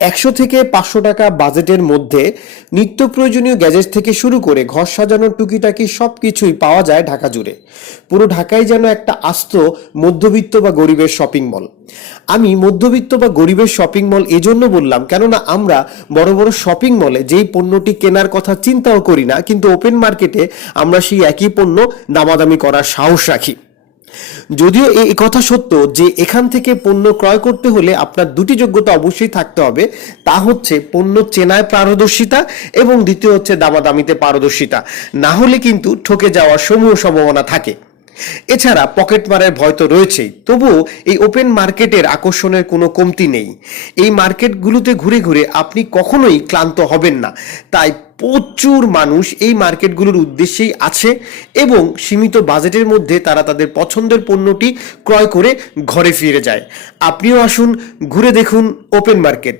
100 থেকে 500 টাকা বাজেটের মধ্যে নিত্য প্রয়োজনীয় গ্যাজেট থেকে শুরু করে ঘর সাজানোর টুকিটাকি সব কিছুই পাওয়া যায় ঢাকা জুড়ে। পুরো ঢাকাই যেন একটা আস্ত মধ্যবিত্ত বা গরিবের শপিং মল। আমি মধ্যবিত্ত বা গরিবের শপিং মল এজন্য বললাম, কেননা আমরা বড় বড় শপিং মলে যেই পণ্যটি কেনার কথা চিন্তাও করি না, কিন্তু ওপেন মার্কেটে আমরা সেই একই পণ্য দামাদামি করার সাহস রাখি। যদিও এই কথা সত্য যে এখান থেকে পণ্য ক্রয় করতে হলে আপনার দুটি যোগ্যতা অবশ্যই থাকতে হবে। তা হচ্ছে পণ্য চেনায় পারদর্শিতা এবং দ্বিতীয় হচ্ছে দামাদামিতে পারদর্শিতা। না হলে কিন্তু ঠকে যাওয়ার সমূহ সম্ভাবনা থাকে। এছাড়া পকেট মারের ভয় তো রয়েছেই, তবুও এই ওপেন মার্কেটের আকর্ষণের কোনো কমতি নেই। এই মার্কেটগুলোতে ঘুরে ঘুরে আপনি কখনোই ক্লান্ত হবেন না। তাই প্রচুর মানুষ এই মার্কেটগুলোর উদ্দেশ্যেই আছে এবং সীমিত বাজেটের মধ্যে তারা তাদের পছন্দের পণ্যটি ক্রয় করে ঘরে ফিরে যায়। আপনিও আসুন, ঘুরে দেখুন ওপেন মার্কেট।